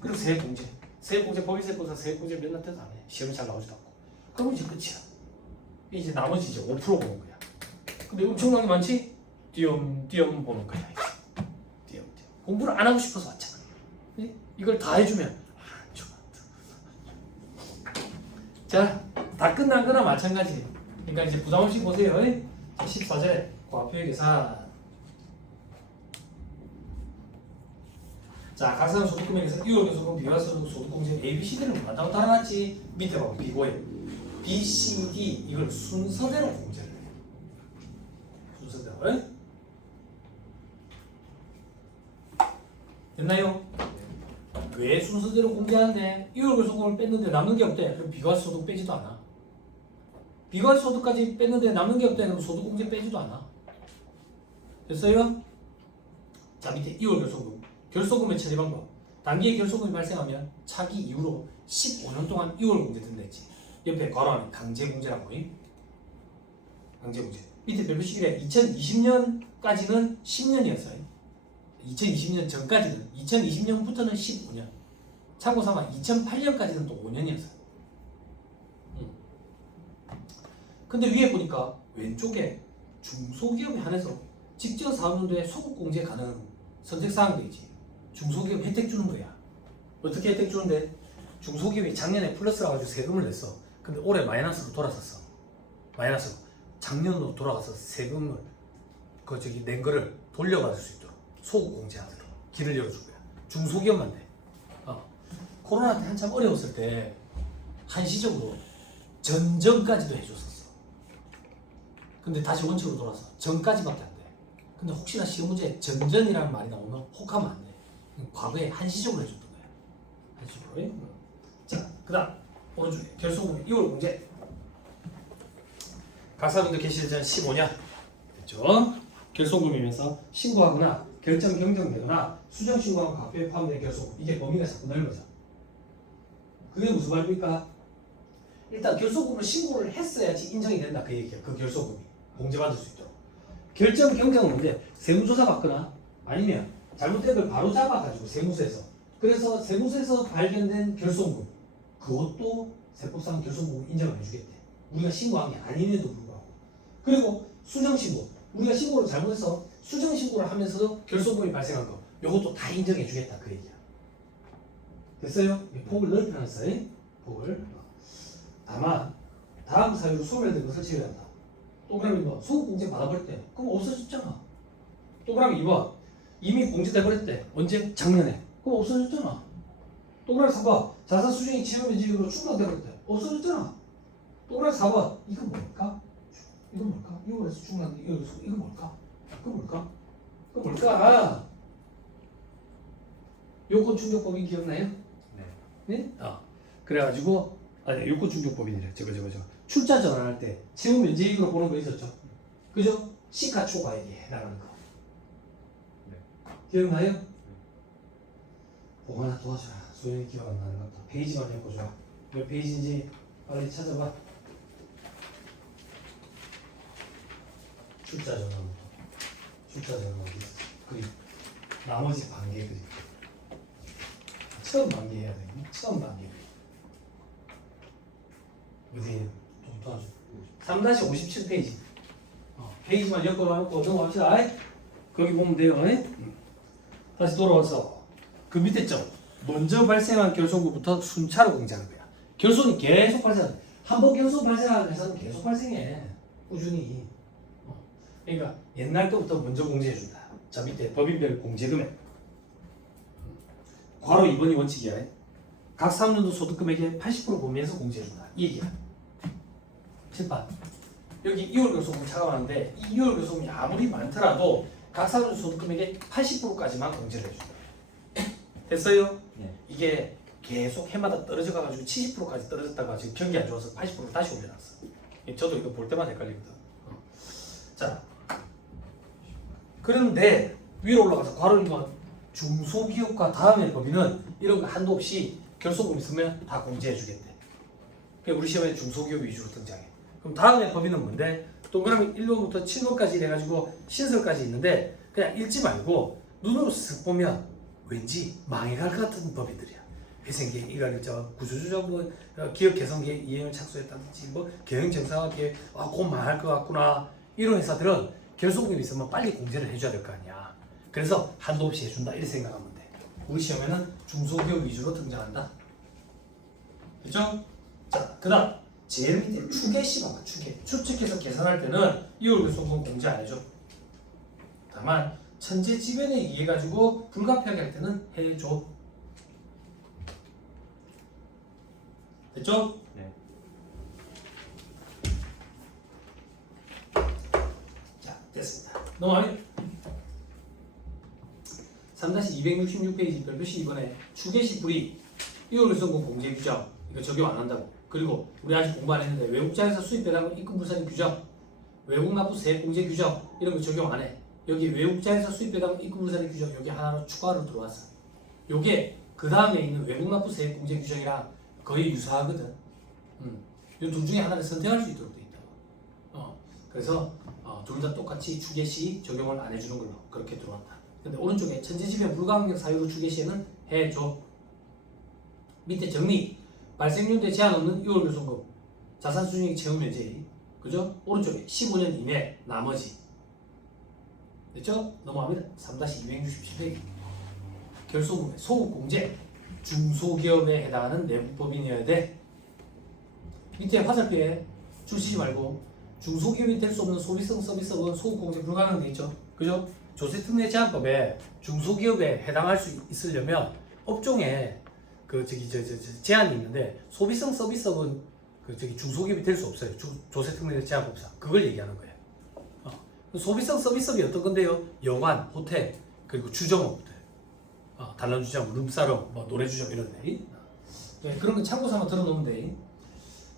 그리고 세액공제. 세액공제 법인세법상 세액공제 몇날 때도 안 해. 시험에 잘 나오지도 않고. 그러면 이제 끝이야. 이제 나머지 이제 5% 보는 거야. 근데 엄청나게 많지? 띄엄 보는 거야. 띄엄. 공부를 안 하고 싶어서 왔잖아. 이걸 다 해주면 안 좋아. 자, 다 끝난 거나 마찬가지. 그러니까 이제 부담 없이 보세요. 14절에 과표의 계산. 자, 각사는 소득금액에서 6월 소득금 비과세 소득공제 A, B, C D를 만나고 따라놨지. 밑에 봐봐. 비고에 B, C, D 이걸 순서대로 공제를 해. 순서대로. 됐나요? 왜 순서대로 공제하는데 6월 소득금을 뺐는데 남는 게 없대. 그럼 비과세 소득 빼지도 않아. 비과세 소득까지 뺐는데 남는 게 없대. 그럼 소득 공제 빼지도 않아. 됐어요? 자, 밑에 2월 결소금. 결소금의 처리 방법. 단기에 결소금이 발생하면 차기 이후로 15년 동안 2월 공제된다 했지. 옆에 괄호 안에 강제 공제라고. 강제 공제. 밑에 별표식이래. 2020년까지는 10년이었어요. 2020년 전까지는. 2020년부터는 15년. 참고 삼아 2008년까지는 또 5년이었어요. 근데 위에 보니까 왼쪽에 중소기업에 한해서 직접 사업용도에 소급 공제 가능 선택사항 되어 있지. 중소기업 혜택 주는 거야. 어떻게 혜택 주는데? 중소기업이 작년에 플러스라 가지고 세금을 냈어. 근데 올해 마이너스로 돌아섰어. 마이너스로. 작년으로 돌아가서 세금을 낸 거를 돌려받을 수 있도록 소급 공제하도록 길을 열어줄 거야. 중소기업만 돼. 코로나 때 한참 어려웠을 때 한시적으로 전전까지도 해줬었어. 근데 다시 원칙으로 돌아서 전까지밖에 안 돼. 근데 혹시나 시험 문제에 전전이라는 말이 나오면 혹하면 안 돼. 과거에 한시적으로 해줬던 거야. 한시적으로. 자, 그다음 오른쪽에 결소금 2월 공제. 각사분들 계실 전 15년 됐죠? 결소금이면서 신고하거나 결정 변경되거나 수정 신고하고 과표에 포함된 결소금. 이게 범위가 자꾸 넓어져. 그게 무슨 말입니까? 일단 결소금을 신고를 했어야지 인정이 된다 그 얘기야. 그 결소금이 공제받을 수 있도록. 결정 변경은 뭔데? 세무조사 받거나 아니면 잘못된 걸 바로 잡아가지고 세무서에서. 그래서 세무서에서 발견된 결소금 그것도 세법상 결소금 인정을 해주겠대. 우리가 신고한 게 아님에도 불구하고. 그리고 수정신고. 우리가 신고를 잘못해서 수정신고를 하면서도 결소금이 발생한 거. 요것도 다 인정해 주겠다 그 얘기야. 됐어요? 폭을 넓혀놨어. 폭을. 다만 다음 사유로 소멸된 것을 제외한다. 동그라미 뭐 소급 공제 받아버렸대. 그럼 없어졌잖아. 동그라미 2번 이미 공제돼버렸대. 언제? 작년에. 그럼 없어졌잖아. 동그라미 4번 자산 수준이 채무면적으로 충당돼버렸대. 없어졌잖아. 동그라미 4번 이건 뭘까? 이건 뭘까? 6월에서 충당 이건 뭘까? 그건 뭘까? 그건 뭘까? 요건 충족법인 기억나요? 네. 네? 그래가지고 요건 충족법이래. 저거 출자 전환할 때 채무 면제익으로 보는 거 있었죠? 그죠? 시가초과액에 해당하는 거. 네. 기억나요? 보고 하나 도와줘라. 소연이 기억 안 나는 것 같다. 페이지만 해보자. 몇 페이지인지 빨리 찾아봐. 출자 전환부터. 출자 전환 어디 있어? 그리고 나머지 관계 그리고 처음 관계 해야 돼. 처음 관계. 어디 좀 도와줘. 3-57페이지. 페이지만 엮어놓고 넘어갑시다. 아이? 거기 보면 돼요. 다시 돌아와서 그 밑에 점 먼저 발생한 결손구부터 순차로 공제하는 거야. 결손이 계속 발생. 한번 결손 발생하는 회사는 계속 발생해. 꾸준히. 그러니까 옛날 때부터 먼저 공제해준다. 자 밑에 법인별 공제금액. 괄호 2번이 원칙이야. 각 3년도 소득금액의 80% 범위에서 공제해준다. 이 얘기야. 7번. 여기 2월 결손금 차감하는데 이 2월 결손금이 아무리 많더라도 각 3년도 소득금액의 80%까지만 공제를 해준다. 됐어요? 네. 이게 계속 해마다 떨어져 가지고 70%까지 떨어졌다가 지금 경기 안 좋아서 80%로 다시 올려놨어. 저도 이거 볼 때마다 헷갈리거든. 자, 그런데 위로 올라가서 괄호 2번 중소기업과 다음의 법인은 이런 거 한도 없이 결손금 있으면 다 공제해 주겠대. 그러니까 우리 시험에 중소기업 위주로 등장해. 그럼 다음의 법인은 뭔데? 동그라미 1번부터 7번까지 해가지고 신설까지 있는데 그냥 읽지 말고 눈으로 쓱 보면 왠지 망해갈 것 같은 법인들이야. 회생계획, 이가결정, 구조조정, 뭐 기업 개선계획 이행을 착수했다든지 뭐 경영 정상화계획, 곧 망할 것 같구나. 이런 회사들은 결손금이 있으면 빨리 공제를 해줘야 될 거 아니야. 그래서 한도 없이 해준다 이렇게 생각하면 돼. 우리 시험에는 중소기업 위주로 등장한다. 그렇죠? 자, 그다음 제일 밑에 추계시 봐봐. 추계. 추측해서 계산할 때는 2월 결손금 공제 안 해줘. 다만 천재지변에 의해 가지고 불가피하게 할 때는 해줘. 됐죠? 네. 자, 됐습니다. 넘어가요. 3-266페이지 별표시 2번에 추계시 불이익 2월 결손금 공제 규정 이거 적용 안 한다고. 그리고 우리 아직 공부 안 했는데 외국장에서 수입배당 입금 불산 규정, 외국 납부 세액 공제 규정 이런 거 적용 안 해. 여기 외국장에서 수입배당 입금 불산의 규정 여기 하나로 추가로 들어왔어. 요게 그 다음에 있는 외국 납부 세액 공제 규정이랑 거의 유사하거든. 이 둘 중에 하나를 선택할 수 있도록 돼 있다. 그래서 둘 다 똑같이 추계시 적용을 안 해주는 걸로 그렇게 들어왔다. 근데 오른쪽에 천재지변 불가항력 사유로 추계시에는 해줘. 밑에 정리. 발생연도에 제한 없는 2월 결손금, 자산 수준액 채무 면제, 그죠? 오른쪽에 15년 이내 나머지. 됐죠? 넘어갑니다. 3-267페이지. 결손금의 소급 공제, 중소기업에 해당하는 내부법인이어야 돼. 밑에 화살표에 주시지 말고 중소기업이 될 수 없는 소비성 서비스업은 소급 공제 불가능 돼 있죠. 그죠? 조세특례 제한법에 중소기업에 해당할 수 있으려면 업종에 제한이 있는데 소비성 서비스업은 중소기업이 될 수 없어요. 조세특례 제한법상 그걸 얘기하는 거예요. 소비성 서비스업이 어떤 건데요? 여관, 호텔, 그리고 주점업들, 단란주점, 룸사롱, 뭐 노래주점 이런데. 네, 그런 거 참고 삼아 들어놓으면 돼.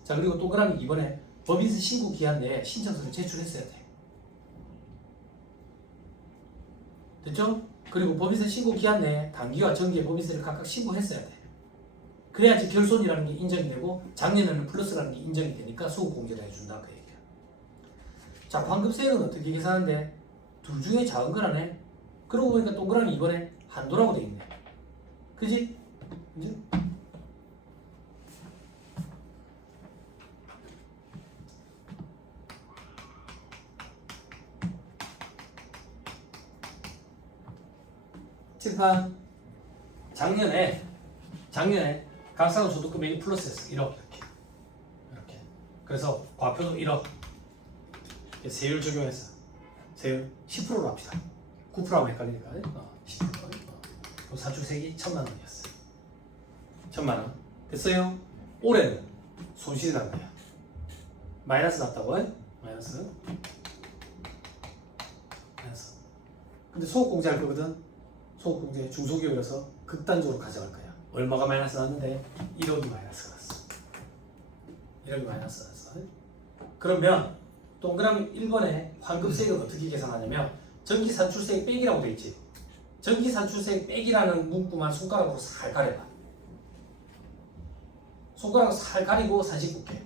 자, 그리고 동그라미 2번에 법인세 신고 기한 내에 신청서를 제출했어야 돼. 됐죠? 그리고 법인세 신고 기한 내에 단기와 정기의 법인세를 각각 신고했어야 돼. 그래야지 결손이라는 게 인정이 되고 작년에는 플러스라는 게 인정이 되니까 소급 공제를 해준다 그 얘기야. 자, 환급세액은 어떻게 계산하는데 둘 중에 작은 거라네. 그러고 보니까 동그라미 2번에 한도라고 돼 있네. 그지? 그지? 즉 칠판. 작년에 각사원 소득 금액이 플러스였어. 1억 이렇게. 그래서 과표도 1억. 세율 적용해서 세율 10%로 합시다. 9%하면 헷갈리니까 10%. 산출세액이 1,000만 원이었어요. 1,000만 원. 됐어요? 올해는 손실이 난 거야. 마이너스 났다고? 마이너스. 근데 소득공제 할 거거든. 소득공제 중소기업이라서 극단적으로 가져갈 거야. 얼마가 마이너스 났는데 1억이 마이너스 났어. 1억이 마이너스 났어. 그러면 동그라미 1번에 환급세액은 어떻게 계산하냐면 전기산출세액 빼기라고 돼 있지. 전기산출세액 빼기라는 문구만 손가락으로 살 가려봐. 손가락으로 살 가리고 산식국해.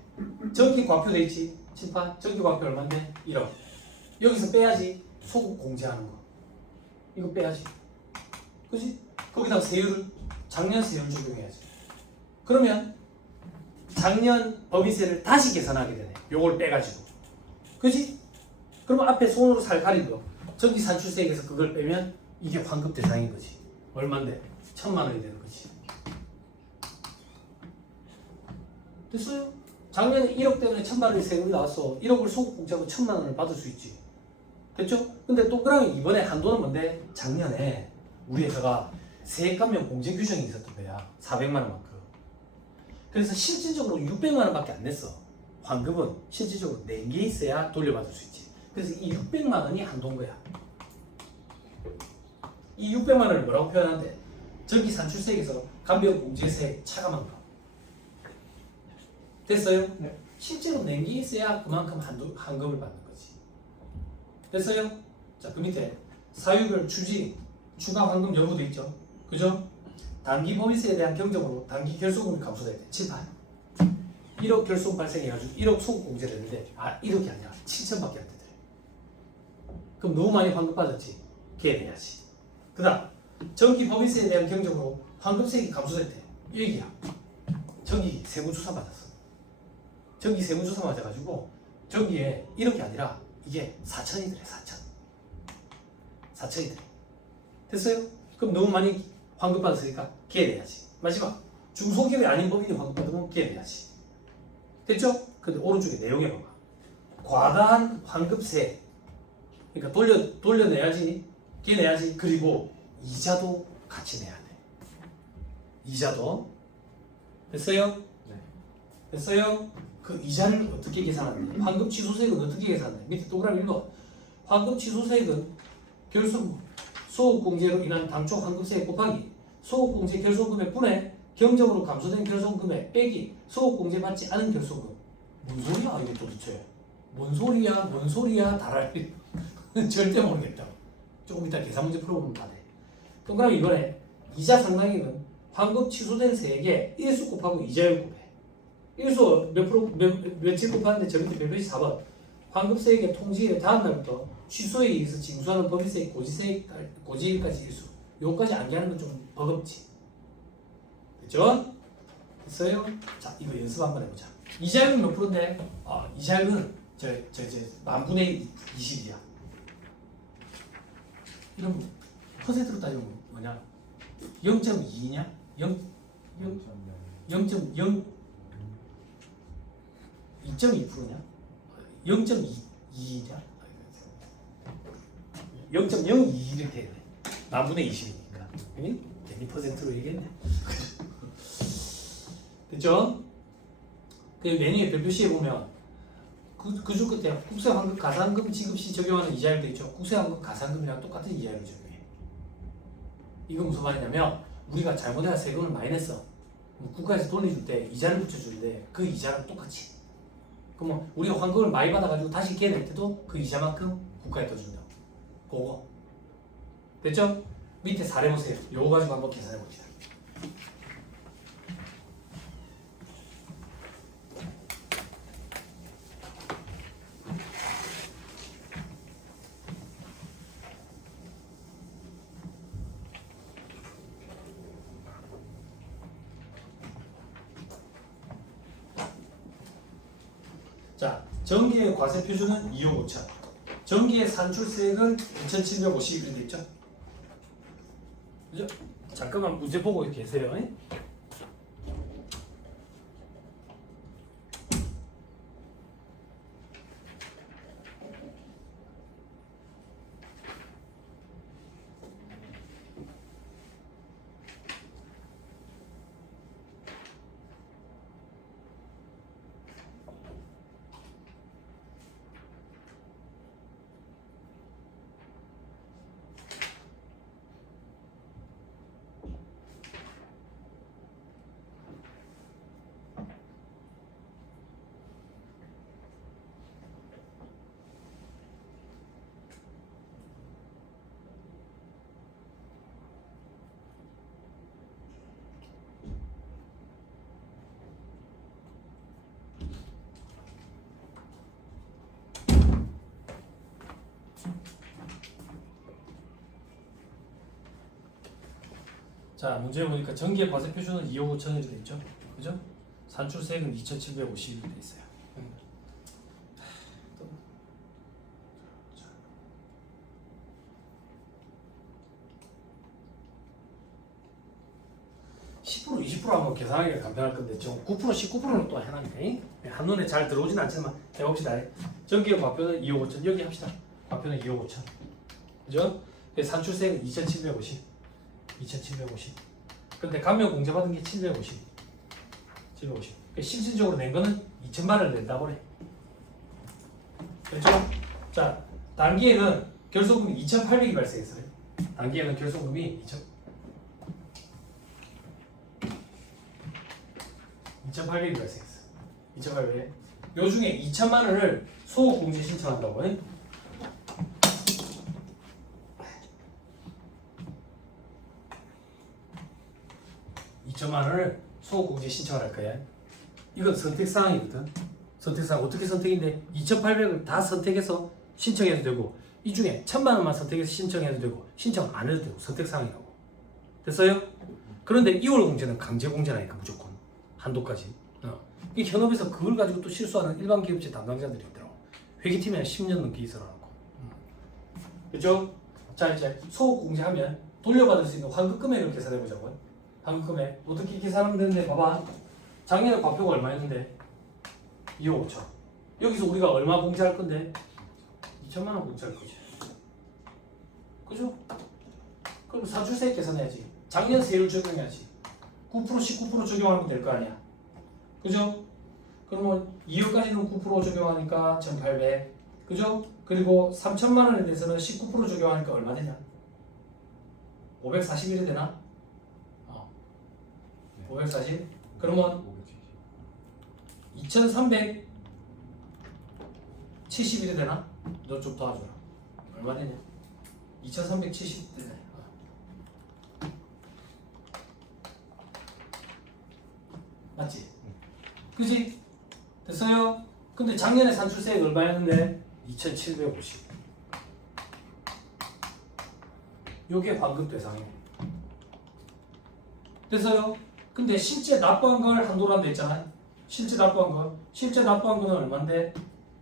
전기과표 돼 있지. 칠판 전기과표 얼마인데? 1억. 여기서 빼야지. 소득 공제하는 거. 이거 빼야지. 그지? 거기다가 세율을 작년 세율 적용해야지. 그러면 작년 법인세를 다시 계산하게 되네. 요걸 빼가지고. 그지? 그러면 앞에 손으로 살 가린 거. 전기산출세액에서 그걸 빼면 이게 환급 대상인 거지. 얼마인데? 1,000만 원이 되는 거지. 됐어요? 작년에 1억 때문에 1,000만 원의 세금이 나왔어. 1억을 소득 공제하고 1,000만 원을 받을 수 있지. 됐죠? 근데 동그라미 이번에 한도는 뭔데? 작년에 우리 회사가 세액 감면 공제 규정이 있었던 거야. 400만 원만큼. 그래서 실질적으로 600만 원밖에 안 냈어. 환급은 실질적으로 낸 게 있어야 돌려받을 수 있지. 그래서 이 600만 원이 한도인 거야. 이 600만 원을 뭐라고 표현하는데? 전기산출세액에서 감면 공제세액 차감한 거. 됐어요? 네. 실제로 낸 게 있어야 그만큼 환급을 받는 거지. 됐어요? 자, 그 밑에 사유별 추징, 추가 환급 여부도 있죠. 그죠? 단기 법인세에 대한 경정으로 단기 결손금이 감소돼야 돼. 7, 8. 1억 결손 발생해가지고 1억 소급 공제되는데 1억이 아니라 7천밖에 안 되더래. 그럼 너무 많이 환급 받았지? 걔내야지. 그 다음 정기 법인세에 대한 경정으로 환급세액이 감소됐대. 이 얘기야. 정기 세무조사 받았어. 정기 세무조사 맞아가지고 정기에 1억이 아니라 이게 4천이더래. 4천이더래. 됐어요? 그럼 너무 많이 환급 받았으니까 걔내야지. 마지막 중소기업이 아닌 법인이 환급 받으면 걔내야지. 됐죠? 근데 오른쪽에 내용에 봐봐. 과다한 환급세. 그러니까 돌려내야지. 걔내야지. 그리고 이자도 같이 내야 돼. 이자도. 됐어요? 네. 됐어요? 그 이자를 어떻게 계산하는데? 환급 취소세액은 어떻게 계산하는데? 밑에 동그라미 읽어. 환급 취소세액은 결손 소득공제로 인한 당초 환급세액 곱하기 소득공제 결손금액 분의 경정으로 감소된 결손금액 빼기 소득공제 받지 않은 결손금. 뭔 소리야 이게 도대체? 뭔 소리야 달알. 절대 모르겠다. 조금 이따 계산 문제 풀어보면 다 돼. 동그라미 이번에 이자 상당액은 환급 취소된 세액에 일수 곱하고 이자율 곱해. 일수 몇 프로 며칠 곱하는데 저 밑에 몇몇이 4번. 환급세액의 통지일 다음 날부터 취소에 의해서 징수하는 법인세액 고지일까지 일수. 요까지 암기하는 건 좀 버겁지. 됐죠? 됐어요? 자, 이거 연습 한번 해보자. 이자율은 몇 프로인데? 이자율은 저 만분의 20이야. 이런 퍼센트로 따지면 뭐냐? 0.2냐? 0.0 2.2%냐? 0.2냐? 0.02 이렇게 되네. 만분의 20이니까. 괜히 퍼센트로 얘기했네. 됐죠? 그 메뉴의 별표시에 보면 그중 끝에 국세환급 가산금 지급 시 적용하는 이자율도 있죠. 국세환급 가산금이랑 똑같은 이자율을 적용해. 이거 무슨 말이냐면 우리가 잘못해서 세금을 많이 냈어. 국가에서 돌려줄 때 이자를 붙여주는데 그 이자랑 똑같이. 그러면 우리가 환급을 많이 받아가지고 다시 걔낼 때도 그 이자만큼 국가에 더 준다. 그거. 됐죠? 밑에 사례 보세요. 요거 가지고 한번 계산해 봅시다. 자, 전기의 과세 표준은 2억 5천. 전기의 산출세액은 2,750 이렇게 있죠? 그죠? 잠깐만 문제 보고 계세요. 자, 문제 보니까 전기의 과세 표준은 2억 5천원이 돼 있죠. 그죠? 산출세액은 2,750이 돼 있어요. 또. 10% 20% 하면 계산하기가 간단할 건데 좀 9% 19%는 또 해놨네. 한눈에 잘 들어오진 않지만 해봅시다. 전기의 과표는 2억 5천. 여기 합시다. 과표는 2억 5천. 그죠? 산출세액은 2,750. 2,750. 근데 감면 공제 받은 게 750. 750. 실질적으로 낸 거는 2천만 원을 낸다고 그래. 그렇죠? 자, 단기에는 결손금이 2,800이 발생했어요. 단기에는 결손금이 2,800이 발생했어요. 2,800. 요 중에 2천만 원을 소호 공제 신청한다고 해. 2천만 원을 소호공제 신청을 할 거야. 이건 선택사항이거든. 선택사항 어떻게 선택인데 2,800을 다 선택해서 신청해도 되고 이 중에 1,000만 원만 선택해서 신청해도 되고 신청 안 해도 되고 선택사항이라고. 됐어요? 그런데 2월 공제는 강제 공제라니까 무조건 한도까지. 이 현업에서 그걸 가지고 또 실수하는 일반 기업체 담당자들이 있더라고. 회계팀에 10년 넘게 있어라고. 그렇죠? 자, 이제 소호공제하면 돌려받을 수 있는 환급 금액을 계산해 보자고요. 환급 금액 어떻게 계산하면 되는데 봐봐. 작년에 과표가 얼마였는데 2억 5천. 여기서 우리가 얼마 공제할 건데 2천만 원 공제할 거지. 그죠? 그럼 산출세액 계산해야지. 작년 세율 적용해야지. 9% 19% 적용하면 될 거 아니야. 그죠? 그러면 2억까지는 9% 적용하니까 1,800. 그죠? 그리고 3천만 원에 대해서는 19% 적용하니까 얼마 되냐? 541이 되나? 540? 그러면 2,371이 되나? 너 좀 도와줘라. 얼마 되냐? 2,370 되네. 맞지? 그지? 됐어요? 근데 작년에 산출세액 얼마였는데? 2,750. 요게 환급 대상이에요. 됐어요? 근데 실제 납부한 걸 한도로 돼 있잖아요. 실제 납부한 거. 실제 납부한 거는 얼마인데?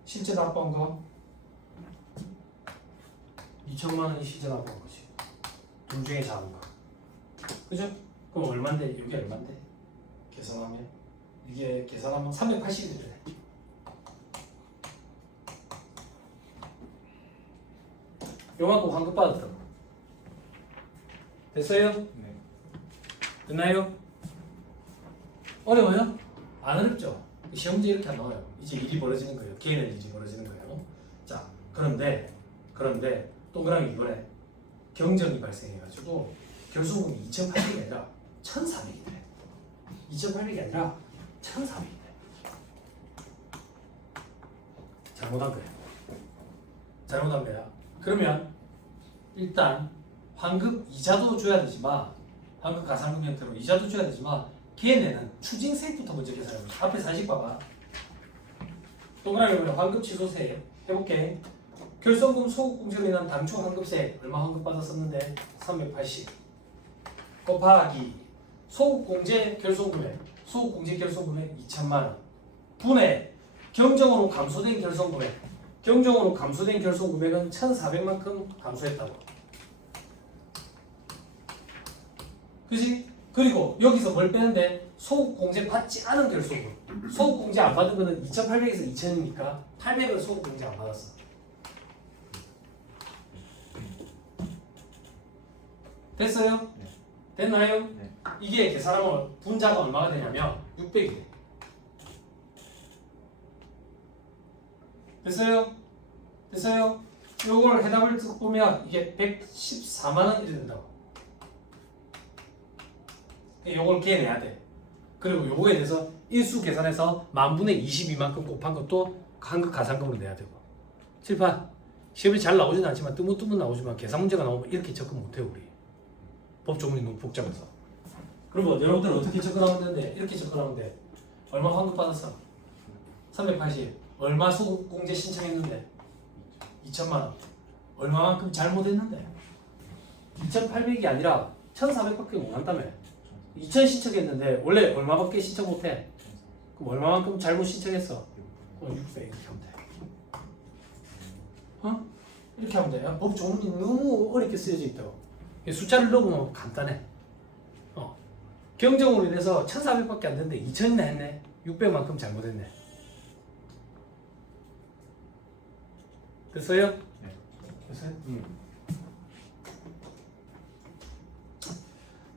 실제 납부한 거 2천만 원이 실제 납부한 거지. 둘 중에 작은 거. 그죠? 그럼 얼마인데? 이게 얼마인데? 계산하면 이게 계산하면 380이 되네. 요만큼 환급 받았다고. 됐어요? 네. 됐나요? 어려워요? 안 어렵죠? 시험 문제 이렇게 안 나와요. 이제 일이 벌어지는 거예요. 개인의 일이 벌어지는 거예요. 자, 그런데 동그라미 이번에 경정이 발생해가지고 결손금이 2,800이 아니라 1,400이 돼. 2,800이 아니라 1,400이 돼. 잘못한 거예요. 잘못한 거야. 그러면 일단 환급 이자도 줘야 되지만 환급 가산금 형태로 이자도 줘야 되지만 걔네는 추징세액부터 먼저 계산해 보자. 앞에 사식 봐봐. 동그라미 보면 환급 취소세 해볼게. 결손금 소급공제로 인한 당초 환급세 얼마 환급 받았었는데 380 곱하기 소급공제 결손금액 2천만 원 분의 경정으로 감소된 결손금액 경정으로 감소된 결손금액은 1,400만큼 감소했다고. 그지? 그리고 여기서 뭘 빼는데 소득공제 받지 않은 결소금. 소득공제 안 받은 거는 2,800에서 2,000이니까 800은 소득공제 안 받았어. 됐어요? 네. 됐나요? 네. 이게 계산하면 분자가 얼마가 되냐면 600이 돼. 됐어요? 됐어요? 요걸 해답을 보면 이게 114만 원 이래 된다고. 요걸 계내야 돼. 그리고 요거에 대해서 일수 계산해서 만분의 22만큼 곱한 것도 한국 가산금으로 내야 되고. 칠판 시험이 잘 나오진 않지만 뜨문뜨문 나오지만 계산 문제가 나오면 이렇게 접근 못해요 우리. 법조문이 너무 복잡해서. 그러면 여러분들 어떻게 접근하면 되는데 이렇게 접근하면 돼. 얼마 환급 받았어? 380. 얼마 소득공제 신청했는데? 2천만 원. 얼마만큼 잘못했는데? 2,800이 아니라 1,400밖에 못 한다며. 2,000 신청했는데 원래 얼마밖에 신청 못해? 그럼 얼마만큼 잘못 신청했어? 600 이렇게 하면 돼. 어? 이렇게 하면 돼. 법 조문이 너무 어렵게 쓰여져 있다고. 숫자를 넣으면 간단해. 경정으로 인해서 1,400밖에 안 됐는데 2,000이나 했네. 600만큼 잘못했네. 됐어요? 네. 됐어요?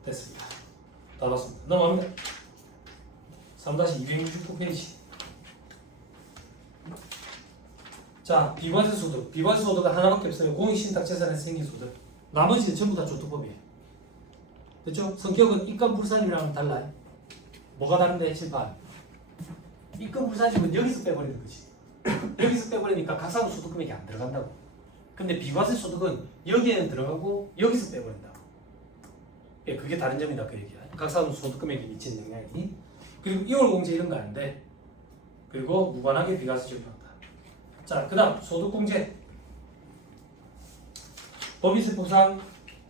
됐습니다. 다 봤습니다. 넘어갑니다. 3-269페이지. 자, 비과세 소득. 비과세 소득은 하나밖에 없어요. 공익신탁재산에서 생긴 소득. 나머지는 전부 다 조투법이에요. 됐죠? 성격은 입금불산이랑은 달라요. 뭐가 다른데? 칠판. 입금불산이면 여기서 빼버리는 거지. 여기서 빼버리니까 각사무 소득 금액이 안 들어간다고. 근데 비과세 소득은 여기에는 들어가고 여기서 빼버린다고. 예, 그게 다른 점이다 그 얘기야. 각사무 소득 금액에 미치는 영향이. 그리고 2월 공제 이런 거 안 돼. 그리고 무관하게 비과세 적용한다. 자, 그다음 소득공제. 법인세법상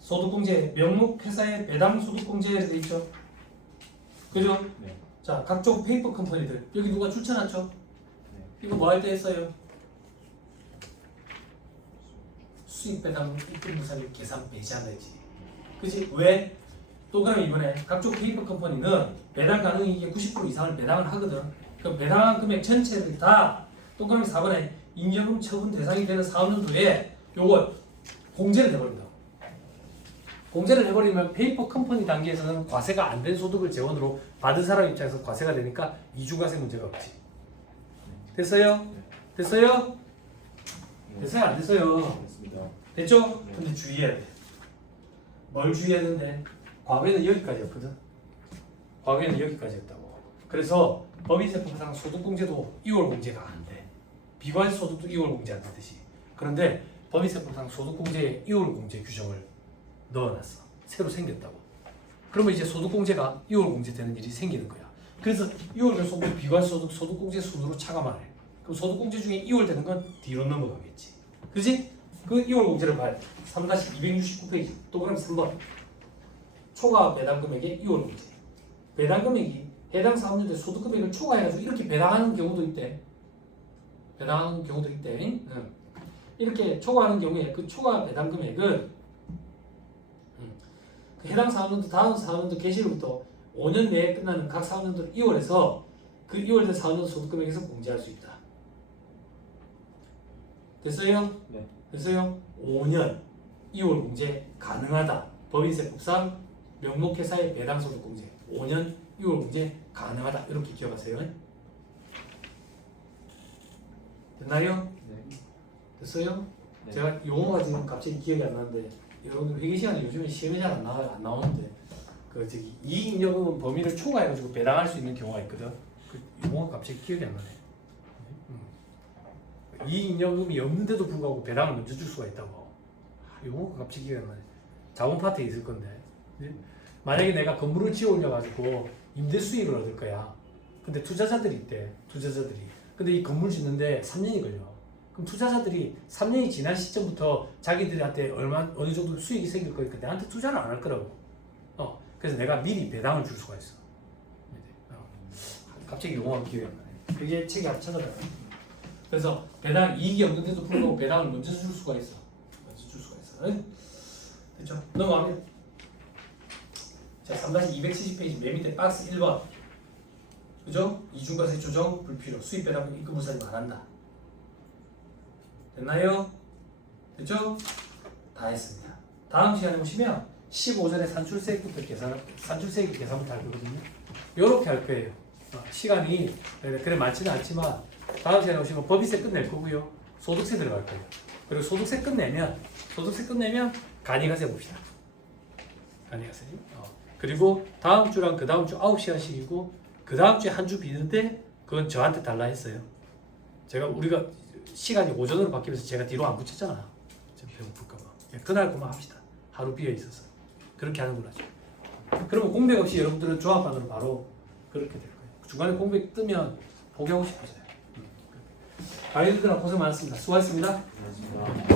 소득공제 명목 회사의 배당 소득공제에 돼 있죠. 그죠? 네. 자, 각종 페이퍼 컴퍼니들 여기 누가 추천했죠? 이거 뭐 할 때 했어요? 수익 배당 입금 무상일 계산 배제한다지. 그지? 왜? 또 그럼 이번에 각종 페이퍼 컴퍼니는 배당 가능이익의 90% 이상을 배당을 하거든. 그 배당한 금액 전체를 다 동그라미 4번에 임금금 처분 대상이 되는 사업연도에 요거 공제를 해버린다. 공제를 해버리면 페이퍼 컴퍼니 단계에서는 과세가 안 된 소득을 재원으로 받은 사람 입장에서 과세가 되니까 이중과세 문제가 없지. 됐어요? 됐어요? 됐어요? 안 됐어요? 됐습니다. 됐죠? 근데 주의해야 돼. 뭘 주의해야 되는데? 과거에는 여기까지였거든. 과거에는 여기까지였다고. 그래서 법인세법상 소득공제도 2월 공제가 안 돼. 비과세 소득도 2월 공제 안 되듯이. 그런데 법인세법상 소득공제에 2월 공제 규정을 넣어놨어. 새로 생겼다고. 그러면 이제 소득공제가 2월 공제 되는 일이 생기는 거야. 그래서 2월 결손부 비과세 소득 소득공제 순으로 차감하래. 그럼 소득공제 중에 2월 되는 건 뒤로 넘어가겠지. 그지? 그 2월 공제를 봐야 돼. 3-269페이지. 또 그럼 3번. 초과 배당 금액의 2월 공제. 배당 금액이 해당 사업연도의 소득 금액을 초과해가지고 이렇게 배당하는 경우도 있대. 배당하는 경우도 있대. 응. 이렇게 초과하는 경우에 그 초과 배당 금액은 그 해당 사업연도 다음 사업연도 개시로부터 5년 내에 끝나는 각 사업연도 2월에서 그 2월 된 사업연도 소득 금액에서 공제할 수 있다. 됐어요? 네. 됐어요? 5년 2월 공제 가능하다. 법인세법상 명목회사의 배당 소득 공제 5년 2월 공제 가능하다. 이렇게 기억하세요. 됐나요? 네. 됐어요? 네. 제가 용어가 지금 갑자기 기억이 안 나는데 여러분들 회계 시간에 요즘에 시험에 잘 안 나오는데 그 저기 이익잉여금은 범위를 초과해가지고 배당할 수 있는 경우가 있거든. 그 용어가 갑자기 기억이 안 나네. 이익잉여금이 없는데도 불구하고 배당을 먼저 줄 수가 있다고. 용어가 갑자기 기억이 안 나네. 자본 파트에 있을 건데. 만약에 내가 건물을 지어 올려가지고 임대 수익을 얻을 거야. 근데 투자자들이 있대. 투자자들이. 근데 이 건물 짓는데 3년이 걸려. 그럼 투자자들이 3년이 지난 시점부터 자기들한테 어느 정도 수익이 생길 거니까 내한테 투자를 안 할 거라고. 그래서 내가 미리 배당을 줄 수가 있어. 갑자기 용어가 기억이 안 나네. 그게 책에 한번 찾아봐요. 그래서 배당 이익이 없는데도 불구하고 배당을 먼저 줄 수가 있어. 먼저 줄 수가 있어. 됐죠? 넘어가면 자, 3-270페이지 맨 밑에 박스 1번. 그죠? 이중과세 조정 불필요. 수입 배당 입금 분산이 안 한다. 됐나요? 됐죠? 다 했습니다. 다음 시간에 보시면 15전에 산출세액부터 산출세액 계산부터 할 거거든요. 요렇게 할 거예요. 시간이 그래 많지는 않지만 다음 시간에 오시면 법인세 끝낼 거고요. 소득세 들어갈 거예요. 그리고 소득세 끝내면 간이가세 봅시다. 간이가세. 그리고 다음 주랑 그 다음 주 9시간씩이고 그 다음 주에 한 주 비는데 그건 저한테 달라 했어요. 우리가 시간이 오전으로 바뀌면서 제가 뒤로 안 붙였잖아. 좀 배고플까 봐. 그날 그만 합시다. 하루 비어 있어서. 그렇게 하는 걸로 하죠. 그러면 공백 없이 여러분들은 조합반으로 바로 그렇게 될 거예요. 중간에 공백 뜨면 포기하고 싶어져요. 아이들아 고생 많았습니다. 수고하셨습니다. 고맙습니다.